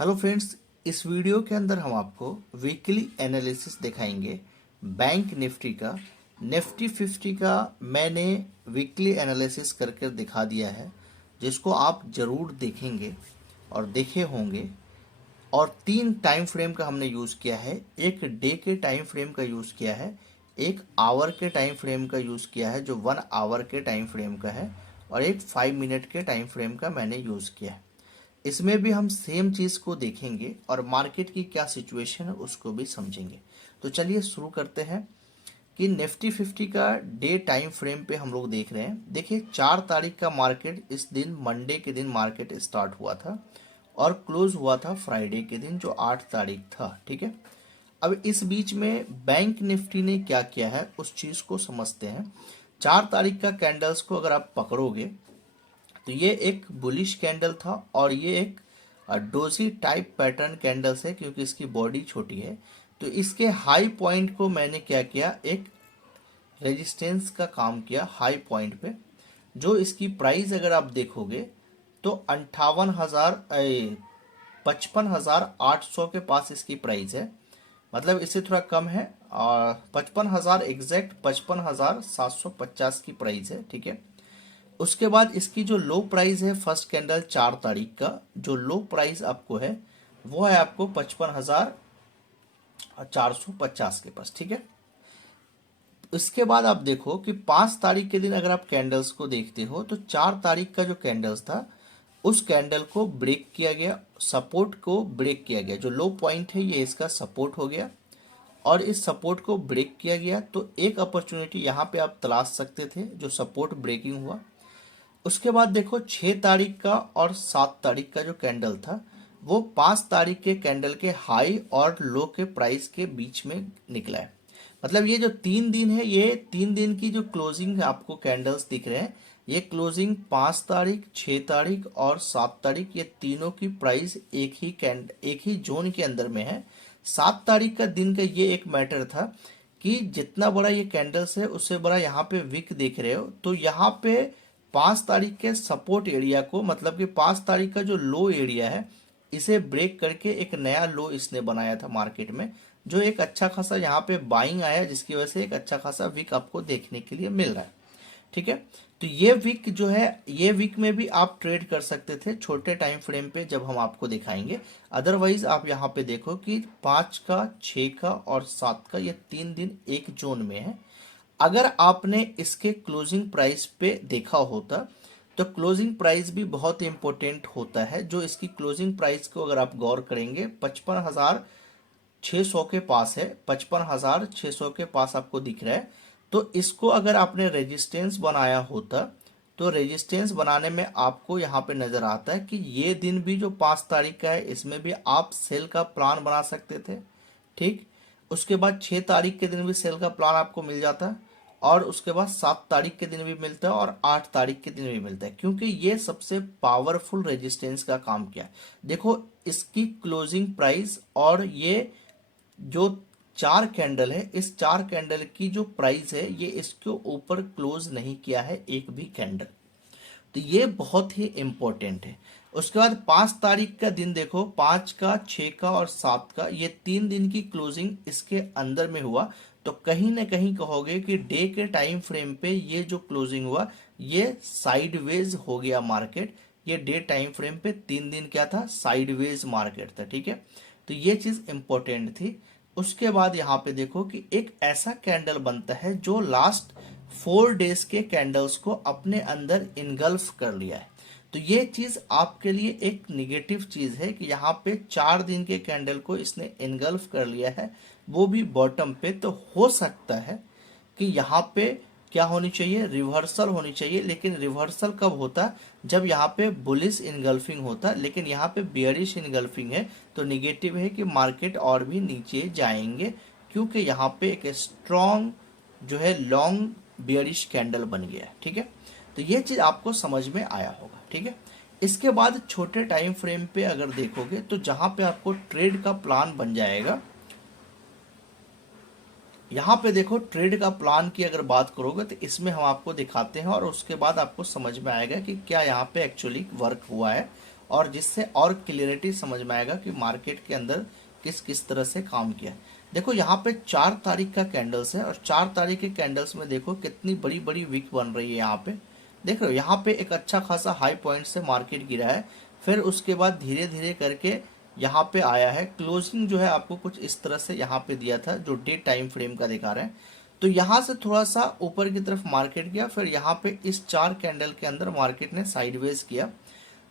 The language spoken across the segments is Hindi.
हेलो फ्रेंड्स, इस वीडियो के अंदर हम आपको वीकली एनालिसिस दिखाएंगे बैंक निफ्टी का। निफ्टी 50 का मैंने वीकली एनालिसिस करके दिखा दिया है, जिसको आप ज़रूर देखेंगे और देखे होंगे। और 3 टाइम फ्रेम का हमने यूज़ किया है। एक डे के टाइम फ्रेम का यूज़ किया है, एक आवर के टाइम फ्रेम का यूज़ किया है जो 1 आवर के टाइम फ्रेम का है, और एक 5 मिनट के टाइम फ्रेम का मैंने यूज़ किया है। इसमें भी हम सेम चीज़ को देखेंगे और मार्केट की क्या सिचुएशन है उसको भी समझेंगे। तो चलिए शुरू करते हैं कि निफ्टी 50 का डे टाइम फ्रेम पे हम लोग देख रहे हैं। देखिए 4 तारीख का मार्केट, इस दिन मंडे के दिन मार्केट स्टार्ट हुआ था और क्लोज हुआ था फ्राइडे के दिन जो 8 तारीख था। ठीक है, अब इस बीच में बैंक निफ्टी ने क्या किया है उस चीज़ को समझते हैं। 4 तारीख का कैंडल्स को अगर आप पकड़ोगे तो ये एक बुलिश कैंडल था और ये एक डोजी टाइप पैटर्न कैंडल्स है, क्योंकि इसकी बॉडी छोटी है। तो इसके हाई पॉइंट को मैंने क्या किया, एक रेजिस्टेंस का काम किया हाई पॉइंट पे। जो इसकी प्राइस अगर आप देखोगे तो 55,800 के पास इसकी प्राइस है। मतलब इससे थोड़ा कम है, और 55,000 एग्जैक्ट 55,750 की प्राइस है। ठीक है, उसके बाद इसकी जो लो प्राइस है फर्स्ट कैंडल 4 तारीख का, जो लो प्राइस आपको है वो है आपको 55,450 के पास। ठीक है, इसके बाद आप देखो कि 5 तारीख के दिन अगर आप कैंडल्स को देखते हो तो 4 तारीख का जो कैंडल्स था उस कैंडल को ब्रेक किया गया, सपोर्ट को ब्रेक किया गया। जो लो पॉइंट है ये इसका सपोर्ट हो गया और इस सपोर्ट को ब्रेक किया गया। तो एक अपॉर्चुनिटी यहाँ पे आप तलाश सकते थे जो सपोर्ट ब्रेकिंग हुआ। उसके बाद देखो 6 तारीख का और 7 तारीख का जो कैंडल था वो 5 तारीख के कैंडल के हाई और लो के प्राइस के बीच में निकला है। मतलब ये जो 3 दिन है, ये 3 दिन की जो क्लोजिंग आपको कैंडल्स दिख रहे हैं, ये क्लोजिंग 5 तारीख, 6 तारीख और 7 तारीख, ये तीनों की प्राइस एक ही जोन के अंदर में है। 7 तारीख का दिन का ये एक मैटर था कि जितना बड़ा ये कैंडल्स है उससे बड़ा यहाँ पे विक देख रहे हो। तो यहाँ पे 5 तारीख के सपोर्ट एरिया को, मतलब कि 5 तारीख का जो लो एरिया है, इसे ब्रेक करके एक नया लो इसने बनाया था मार्केट में, जो एक अच्छा खासा यहाँ पे बाइंग आया, जिसकी वजह से एक अच्छा खासा विक आपको देखने के लिए मिल रहा है। ठीक है, तो ये विक जो है, ये विक में भी आप ट्रेड कर सकते थे छोटे टाइम फ्रेम पे, जब हम आपको दिखाएंगे। अदरवाइज आप यहाँ पे देखो कि 5 का, 6 का और 7 का, ये 3 दिन एक जोन में है। अगर आपने इसके क्लोजिंग प्राइस पे देखा होता तो क्लोजिंग प्राइस भी बहुत इंपॉर्टेंट होता है। जो इसकी क्लोजिंग प्राइस को अगर आप गौर करेंगे 55,600 के पास है, 55,600 के पास आपको दिख रहा है। तो इसको अगर आपने रेजिस्टेंस बनाया होता तो रेजिस्टेंस बनाने में आपको यहाँ पे नजर आता है कि ये दिन भी जो 5 तारीख का है इसमें भी आप सेल का प्लान बना सकते थे। ठीक, उसके बाद 6 तारीख के दिन भी सेल का प्लान आपको मिल जाता है, और उसके बाद 7 तारीख के दिन भी मिलता है और 8 तारीख के दिन भी मिलता है, क्योंकि ये सबसे पावरफुल रेजिस्टेंस का काम किया है। देखो इसकी क्लोजिंग प्राइस और ये जो 4 कैंडल है, इस 4 कैंडल की जो प्राइस है ये इसके ऊपर क्लोज नहीं किया है एक भी कैंडल। तो ये बहुत ही इंपॉर्टेंट है। उसके बाद 5 तारीख का दिन देखो, 5 का, 6 का और 7 का, ये 3 दिन की क्लोजिंग इसके अंदर में हुआ। तो कहीं ना कहीं कहोगे कि डे के टाइम फ्रेम पे ये जो क्लोजिंग हुआ ये साइडवेज हो गया मार्केट। ये डे टाइम फ्रेम पे 3 दिन क्या था, साइडवेज मार्केट था। ठीक है, तो ये चीज इंपॉर्टेंट थी। उसके बाद यहाँ पे देखो कि एक ऐसा कैंडल बनता है जो लास्ट 4 डेज के कैंडल्स को अपने अंदर इनगल्फ कर लिया है। तो ये चीज आपके लिए एक निगेटिव चीज है कि यहाँ पे 4 दिन के कैंडल को इसने इनगल्फ कर लिया है, वो भी बॉटम पे। तो हो सकता है कि यहाँ पे क्या होनी चाहिए, रिवर्सल होनी चाहिए। लेकिन रिवर्सल कब होता, जब यहाँ पे बुलिश इनगल्फिंग होता, लेकिन यहाँ पे बियरिश इनगल्फिंग है। तो निगेटिव है कि मार्केट और भी नीचे जाएंगे, क्योंकि यहाँ पे एक स्ट्रॉन्ग जो है लॉन्ग बियरिश कैंडल बन गया है। ठीक है, तो ये चीज आपको समझ में आया होगा। ठीक है, इसके बाद छोटे टाइम फ्रेम पे अगर देखोगे तो जहां पे आपको ट्रेड का प्लान बन जाएगा, यहाँ पे देखो ट्रेड का प्लान की अगर बात करोगे तो इसमें हम आपको दिखाते हैं और उसके बाद आपको समझ में आएगा कि क्या यहाँ पे एक्चुअली वर्क हुआ है और जिससे और क्लियरिटी समझ में आएगा कि मार्केट के अंदर किस किस तरह से काम किया। देखो यहाँ पे 4 तारीख का कैंडल्स है और 4 तारीख के कैंडल्स में देखो कितनी बड़ी बड़ी विक बन रही है। यहाँ पे देख रहे हो, यहाँ पे एक अच्छा खासा हाई पॉइंट से मार्केट गिरा है, फिर उसके बाद धीरे धीरे करके यहाँ पे आया है। क्लोजिंग जो है आपको कुछ इस तरह से यहाँ पे दिया था जो डे टाइम फ्रेम का दिखा रहे हैं। तो यहाँ से थोड़ा सा ऊपर की तरफ मार्केट गया, फिर यहाँ पे इस 4 कैंडल के अंदर मार्केट ने साइडवेज किया।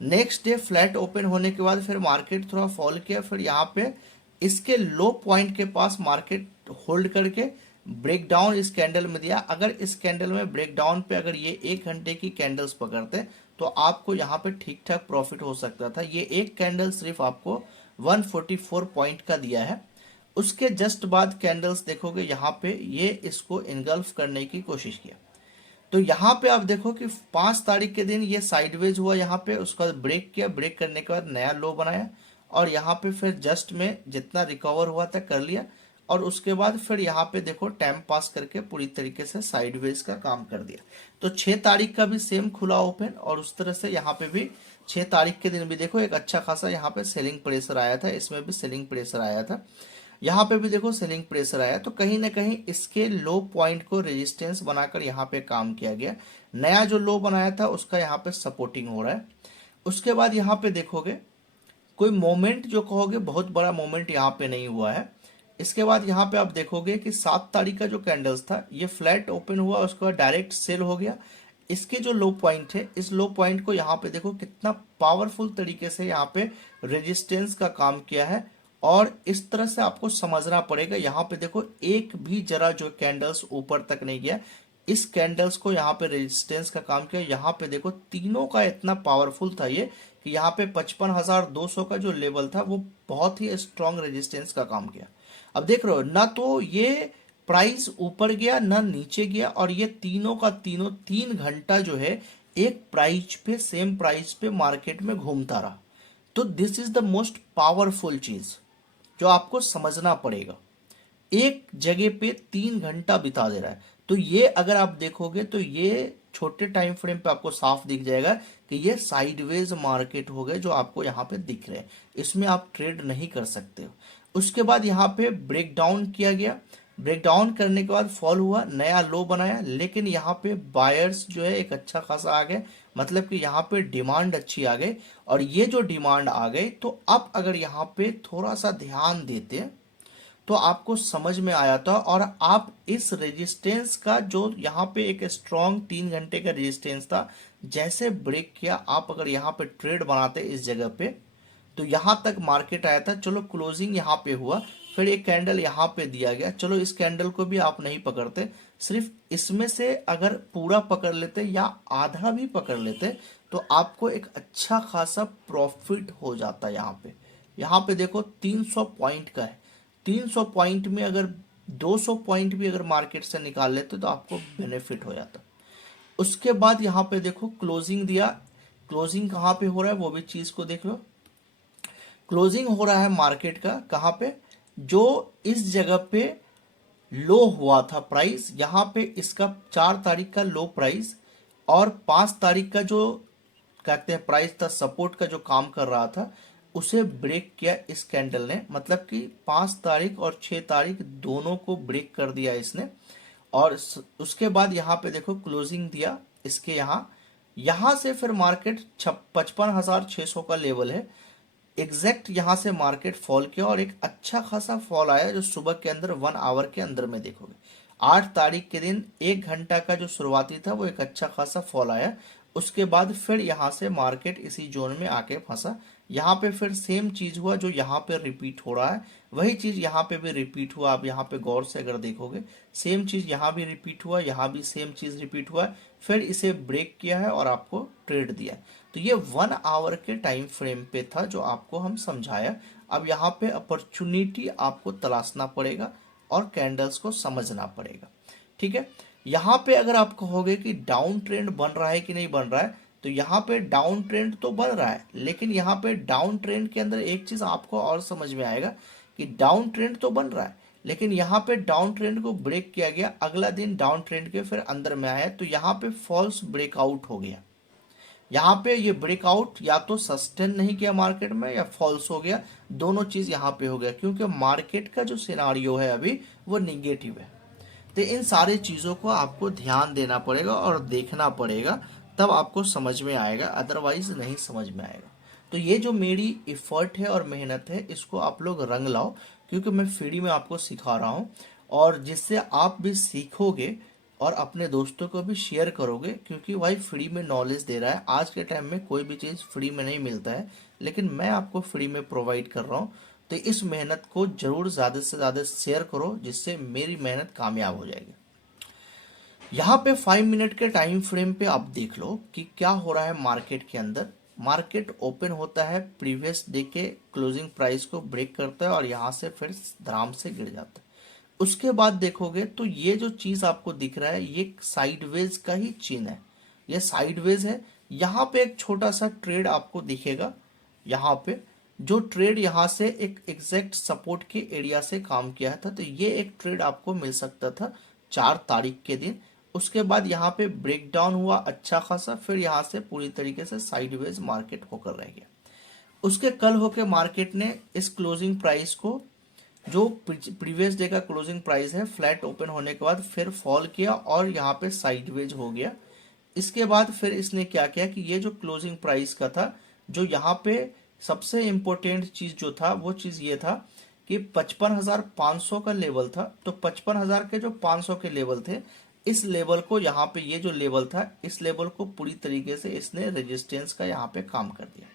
नेक्स्ट डे फ्लैट ओपन होने के बाद फिर मार्केट थोड़ा फॉल किया, फिर यहाँ पे इसके लो पॉइंट के पास मार्केट होल्ड करके ब्रेक डाउन इस कैंडल में दिया। अगर इस कैंडल में ब्रेक डाउन पे अगर ये 1 घंटे की कैंडल्स पकड़ते तो आपको यहाँ पे ठीक ठाक प्रॉफिट हो सकता था। ये एक कैंडल सिर्फ आपको 144 पॉइंट का दिया है। उसके जस्ट बाद कैंडल्स देखोगे यहाँ पे ये इसको इनगल्फ करने की कोशिश किया। तो यहाँ पे आप देखो कि 5 तारीख के दिन ये साइडवेज हुआ, यहाँ पे उसका ब्रेक किया, ब्रेक करने के बाद नया लो बनाया और यहाँ पे फिर जस्ट में जितना रिकवर हुआ था कर लिया और उसके बाद फिर यहाँ पे देखो टाइम पास करके पूरी तरीके से साइडवेज का काम कर दिया। तो 6 तारीख का भी सेम खुला ओपन और उस तरह से यहाँ पे भी 6 तारीख के दिन भी देखो एक अच्छा खासा यहाँ पे सेलिंग प्रेशर आया था, इसमें भी सेलिंग प्रेशर आया था, यहाँ पे भी देखो सेलिंग प्रेशर आया। तो कहीं ना कहीं इसके लो पॉइंट को रेजिस्टेंस बनाकर यहाँ पे काम किया गया। नया जो लो बनाया था उसका यहाँ पे सपोर्टिंग हो रहा है। उसके बाद यहाँ पे देखोगे कोई मोमेंट जो कहोगे बहुत बड़ा मोमेंट यहाँ पे नहीं हुआ है। इसके बाद यहाँ पे आप देखोगे कि 7 तारीख का जो कैंडल्स था ये फ्लैट ओपन हुआ, उसके बाद डायरेक्ट सेल हो गया। इसके जो लो पॉइंट है इस लो पॉइंट को यहाँ पे देखो कितना पावरफुल तरीके से यहाँ पे रेजिस्टेंस का काम किया है और इस तरह से आपको समझना पड़ेगा। यहाँ पे देखो एक भी जरा जो कैंडल्स ऊपर तक नहीं गया, इस कैंडल्स को यहाँ पे रेजिस्टेंस का काम किया। यहाँ पे देखो तीनों का इतना पावरफुल था ये कि यहाँ पे 55,200 का जो लेवल था वो बहुत ही स्ट्रॉन्ग रेजिस्टेंस का काम किया। अब देख रहे हो ना, तो ये प्राइस ऊपर गया ना नीचे गया और ये तीनों का तीनों 3 घंटा जो है एक प्राइस पे सेम प्राइस पे मार्केट में घूमता रहा। तो this is the most powerful चीज जो आपको समझना पड़ेगा। एक जगह पे 3 घंटा बिता दे रहा है। तो ये अगर आप देखोगे तो ये छोटे टाइम फ्रेम पे आपको साफ दिख जाएगा कि ये साइडवेज मार्केट हो गए जो आपको यहाँ पे दिख रहे हैं, इसमें आप ट्रेड नहीं कर सकते हो। उसके बाद यहाँ पे ब्रेक डाउन किया गया, ब्रेक डाउन करने के बाद फॉल हुआ, नया लो बनाया, लेकिन यहाँ पे बायर्स जो है एक अच्छा खासा आ गए, मतलब कि यहाँ पे डिमांड अच्छी आ गई। और ये जो डिमांड आ गई तो अब अगर यहाँ पे थोड़ा सा ध्यान देते तो आपको समझ में आया था और आप इस रेजिस्टेंस का जो यहाँ पे एक स्ट्रॉन्ग 3 घंटे का रेजिस्टेंस था जैसे ब्रेक किया, आप अगर यहाँ पे ट्रेड बनाते इस जगह पे तो यहाँ तक मार्केट आया था। चलो क्लोजिंग यहाँ पे हुआ, फिर एक कैंडल यहाँ पे दिया गया, चलो इस कैंडल को भी आप नहीं पकड़ते, सिर्फ इसमें से अगर पूरा पकड़ लेते या आधा भी पकड़ लेते तो आपको एक अच्छा खासा प्रॉफिट हो जाता। यहाँ पे देखो 300 पॉइंट का है, 300 पॉइंट में अगर 200 पॉइंट भी अगर मार्केट से निकाल लेते तो आपको बेनिफिट हो जाता। उसके बाद यहाँ पे देखो क्लोजिंग दिया, क्लोजिंग कहाँ पे हो रहा है वो भी चीज को देख लो। क्लोजिंग हो रहा है मार्केट का कहाँ पे, जो इस जगह पे लो हुआ था प्राइस, यहाँ पे इसका 4 तारीख का लो प्राइस और 5 तारीख का जो कहते हैं प्राइस था सपोर्ट का जो काम कर रहा था उसे ब्रेक किया इस कैंडल ने। मतलब कि 5 तारीख और 6 तारीख दोनों को ब्रेक कर दिया इसने। और उसके बाद यहाँ पे देखो क्लोजिंग दिया इसके यहाँ से फिर मार्केट 55,600 का लेवल है, एग्जैक्ट यहाँ से मार्केट फॉल किया और एक अच्छा खासा फॉल आया जो सुबह के अंदर 1 आवर के अंदर में देखोगे। 8 तारीख के दिन 1 घंटा का जो शुरुआती था वो एक अच्छा खासा फॉल आया। उसके बाद फिर यहाँ से मार्केट इसी जोन में आके फंसा। यहाँ पे फिर सेम चीज हुआ जो यहाँ पे रिपीट हो रहा है, वही चीज यहाँ पे भी रिपीट हुआ। आप यहाँ पे गौर से अगर देखोगे सेम चीज यहाँ भी रिपीट हुआ, यहाँ भी सेम चीज रिपीट हुआ, फिर इसे ब्रेक किया है और आपको ट्रेड दिया। तो ये 1 आवर के टाइम फ्रेम पे था जो आपको हम समझाया। अब यहाँ पे अपॉर्चुनिटी आपको तलाशना पड़ेगा और कैंडल्स को समझना पड़ेगा। ठीक है, यहाँ पे अगर आप कहोगे कि डाउन ट्रेंड बन रहा है कि नहीं बन रहा है, तो यहाँ पे डाउन ट्रेंड तो बन रहा है, लेकिन यहाँ पे डाउन ट्रेंड के अंदर एक चीज आपको और समझ में आएगा कि डाउन ट्रेंड तो बन रहा है लेकिन यहाँ पे डाउन ट्रेंड को ब्रेक किया गया, अगला दिन डाउन ट्रेंड के फिर अंदर में आया तो यहाँ पे फॉल्स ब्रेकआउट हो गया। यहाँ पे ये ब्रेकआउट या तो सस्टेन नहीं किया मार्केट में या फॉल्स हो गया, दोनों चीज यहाँ पे हो गया, क्योंकि मार्केट का जो सिनारियो है अभी वो निगेटिव है। तो इन सारी चीज़ों को आपको ध्यान देना पड़ेगा और देखना पड़ेगा, तब आपको समझ में आएगा, अदरवाइज नहीं समझ में आएगा। तो ये जो मेरी इफ़र्ट है और मेहनत है, इसको आप लोग रंग लाओ, क्योंकि मैं फ्री में आपको सिखा रहा हूँ, और जिससे आप भी सीखोगे और अपने दोस्तों को भी शेयर करोगे, क्योंकि भाई फ्री में नॉलेज दे रहा है। आज के टाइम में कोई भी चीज़ फ्री में नहीं मिलता है, लेकिन मैं आपको फ्री में प्रोवाइड कर रहा हूँ। तो इस मेहनत को जरूर ज़्यादा से ज़्यादा शेयर करो, जिससे मेरी मेहनत कामयाब हो जाएगी। यहाँ पे 5 मिनट के टाइम फ्रेम पे आप देख लो कि क्या हो रहा है मार्केट के अंदर। मार्केट ओपन होता है, प्रीवियस डे के क्लोजिंग प्राइस को ब्रेक करता है और यहाँ से फिर धड़ाम से गिर जाता है। उसके बाद देखोगे तो ये जो चीज आपको दिख रहा है, ये साइडवेज का ही चिन्ह है, ये साइडवेज है। यहाँ पे एक छोटा सा ट्रेड आपको दिखेगा, यहाँ पे जो ट्रेड यहाँ से एक एग्जैक्ट सपोर्ट के एरिया से काम किया था, तो ये एक ट्रेड आपको मिल सकता था 4 तारीख के दिन। उसके बाद यहाँ पे ब्रेक डाउन हुआ अच्छा खासा, फिर यहाँ से पूरी तरीके से साइडवेज मार्केट होकर रह गया। उसके कल होके मार्केट ने इस क्लोजिंग प्राइस को, जो प्रीवियस डे का क्लोजिंग प्राइस है, फ्लैट ओपन होने के बाद फिर फॉल किया और यहाँ पे साइडवेज हो गया। इसके बाद फिर इसने क्या किया कि ये जो क्लोजिंग प्राइस का था, जो यहाँ पे सबसे इम्पोर्टेंट चीज जो था वो चीज ये था कि 55,500 का लेवल था। तो 55,000 के जो 500 के लेवल थे, इस लेवल को यहाँ पे, ये जो लेवल था, इस लेवल को पूरी तरीके से इसने रेजिस्टेंस का यहाँ पे काम कर दिया।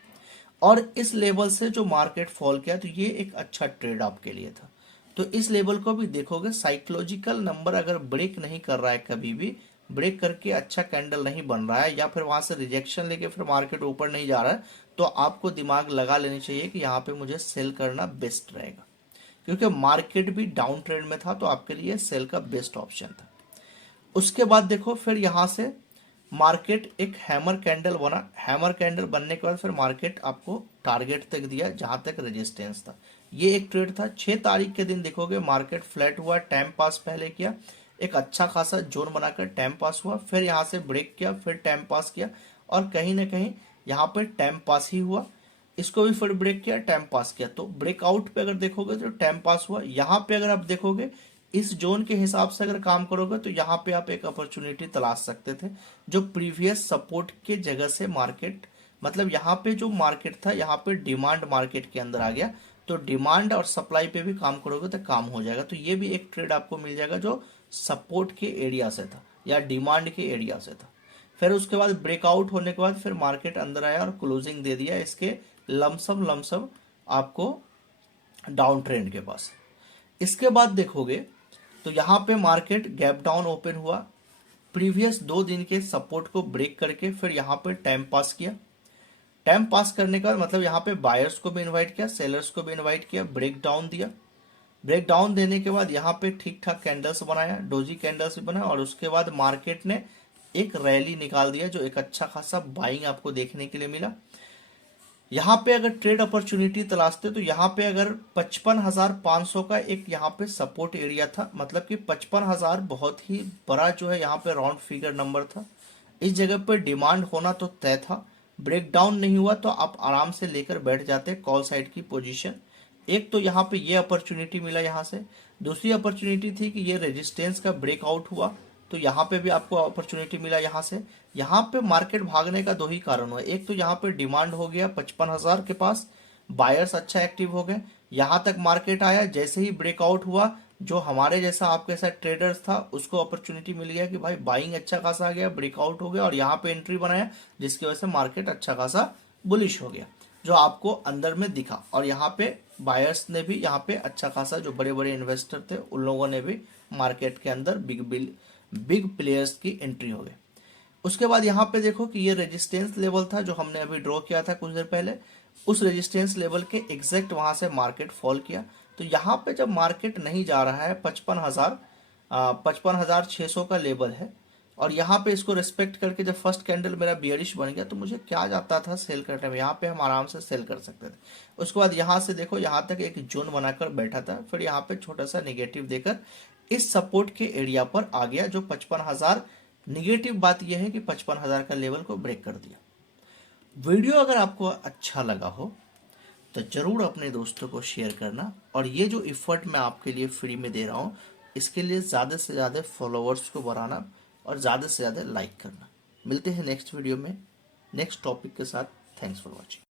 और इस लेवल से जो मार्केट फॉल किया, तो ये एक अच्छा ट्रेड आपके लिए था। तो इस लेवल को भी देखोगे, साइकोलॉजिकल नंबर अगर ब्रेक नहीं कर रहा है, कभी भी ब्रेक करके अच्छा कैंडल नहीं बन रहा है, या फिर वहां से रिजेक्शन लेके फिर मार्केट ऊपर नहीं जा रहा है, तो आपको दिमाग लगा लेनी चाहिए कि यहाँ पे मुझे सेल करना बेस्ट रहेगा, क्योंकि मार्केट भी डाउन ट्रेंड में था, तो आपके लिए सेल का बेस्ट ऑप्शन था। उसके बाद देखो फिर यहाँ से मार्केट एक हैमर कैंडल बना, हैमर कैंडल बनने के बाद फिर मार्केट आपको टारगेट तक दिया जहां तक रेजिस्टेंस था। ये एक ट्रेड था। 6 तारीख के दिन देखोगे मार्केट फ्लैट हुआ, टाइम पास पहले किया, एक अच्छा खासा जोन बनाकर टाइम पास हुआ, फिर यहाँ से ब्रेक किया, फिर टाइम पास किया, और कहीं ना कहीं यहाँ पर टाइम पास ही हुआ। इसको भी फिर ब्रेक किया, टाइम पास किया। तो ब्रेकआउट पे अगर देखोगे तो टाइम पास हुआ। यहाँ पे अगर आप देखोगे इस जोन के हिसाब से अगर काम करोगे, तो यहाँ पे आप एक अपॉर्चुनिटी तलाश सकते थे, जो प्रीवियस सपोर्ट के जगह से मार्केट, मतलब यहाँ पे जो मार्केट था, यहाँ पे डिमांड मार्केट के अंदर आ गया। तो डिमांड और सप्लाई पे भी काम करोगे तो काम हो जाएगा। तो ये भी एक ट्रेड आपको मिल जाएगा जो सपोर्ट के एरिया से था या डिमांड के एरिया से था। फिर उसके बाद ब्रेकआउट होने के बाद फिर मार्केट अंदर आया और क्लोजिंग दे दिया इसके लमसम आपको डाउन ट्रेंड के पास। इसके बाद देखोगे तो यहाँ पे मार्केट गैप डाउन ओपन हुआ, प्रीवियस 2 दिन के सपोर्ट को ब्रेक करके फिर यहाँ पे टाइम पास किया। टाइम पास करने का मतलब यहाँ पे बायर्स को भी इनवाइट किया, सेलर्स को भी इनवाइट किया, ब्रेक डाउन दिया। ब्रेक डाउन देने के बाद यहाँ पे ठीक ठाक कैंडल्स बनाया, डोजी कैंडल्स भी बनाया, और उसके बाद मार्केट ने एक रैली निकाल दिया, जो एक अच्छा खासा बाइंग आपको देखने के लिए मिला। यहाँ पे अगर ट्रेड अपॉर्चुनिटी तलाशते तो यहाँ पे अगर 55,500 का एक यहाँ पे सपोर्ट एरिया था, मतलब कि 55,000 बहुत ही बड़ा जो है यहाँ पे राउंड फिगर नंबर था। इस जगह पे डिमांड होना तो तय था। ब्रेक डाउन नहीं हुआ तो आप आराम से लेकर बैठ जाते कॉल साइड की पोजीशन। एक तो यहाँ पे ये अपॉर्चुनिटी मिला यहाँ से। दूसरी अपॉर्चुनिटी थी कि ये रेजिस्टेंस का ब्रेकआउट हुआ, तो यहाँ पे भी आपको अपॉर्चुनिटी मिला यहाँ से। यहाँ पे मार्केट भागने का 2 ही कारण हुआ। एक तो यहाँ पे डिमांड हो गया 55,000 के पास, बायर्स अच्छा एक्टिव हो गए, यहाँ तक मार्केट आया। जैसे ही ब्रेकआउट हुआ, जो हमारे जैसा आपके साथ ट्रेडर्स था उसको अपॉर्चुनिटी मिल गया कि भाई बाइंग अच्छा खासा आ गया, ब्रेकआउट हो गया, और यहाँ पे एंट्री बनाया, जिसकी वजह से मार्केट अच्छा खासा बुलिश हो गया, जो आपको अंदर में दिखा। और यहाँ पे बायर्स ने भी यहाँ पे अच्छा खासा, जो बड़े बड़े इन्वेस्टर थे उन लोगों ने भी मार्केट के अंदर बिग प्लेयर्स की एंट्री हो गई। उसके बाद यहाँ पे देखो कि ये रेजिस्टेंस लेवल था जो हमने अभी ड्रॉ किया था कुछ देर पहले, उस रेजिस्टेंस लेवल के एग्जैक्ट वहां से मार्केट फॉल किया। तो यहाँ पे जब मार्केट नहीं जा रहा है, 55,600 का लेवल है, और यहाँ पे इसको रिस्पेक्ट करके जब फर्स्ट कैंडल मेरा बियरिश बन गया, तो मुझे क्या जाता था सेल करने में, यहाँ पे हम आराम से सेल कर सकते थे। उसके बाद यहाँ से देखो यहाँ तक एक जोन बनाकर बैठा था, फिर यहाँ पे छोटा सा नेगेटिव देकर इस सपोर्ट के एरिया पर आ गया, जो 55,000। निगेटिव बात यह है कि 55,000 का लेवल को ब्रेक कर दिया। वीडियो अगर आपको अच्छा लगा हो तो ज़रूर अपने दोस्तों को शेयर करना, और ये जो इफ़र्ट मैं आपके लिए फ्री में दे रहा हूँ इसके लिए ज़्यादा से ज़्यादा फॉलोअर्स को बढ़ाना और ज़्यादा से ज़्यादा लाइक करना। मिलते हैं नेक्स्ट वीडियो में नेक्स्ट टॉपिक के साथ। Thanks for watching.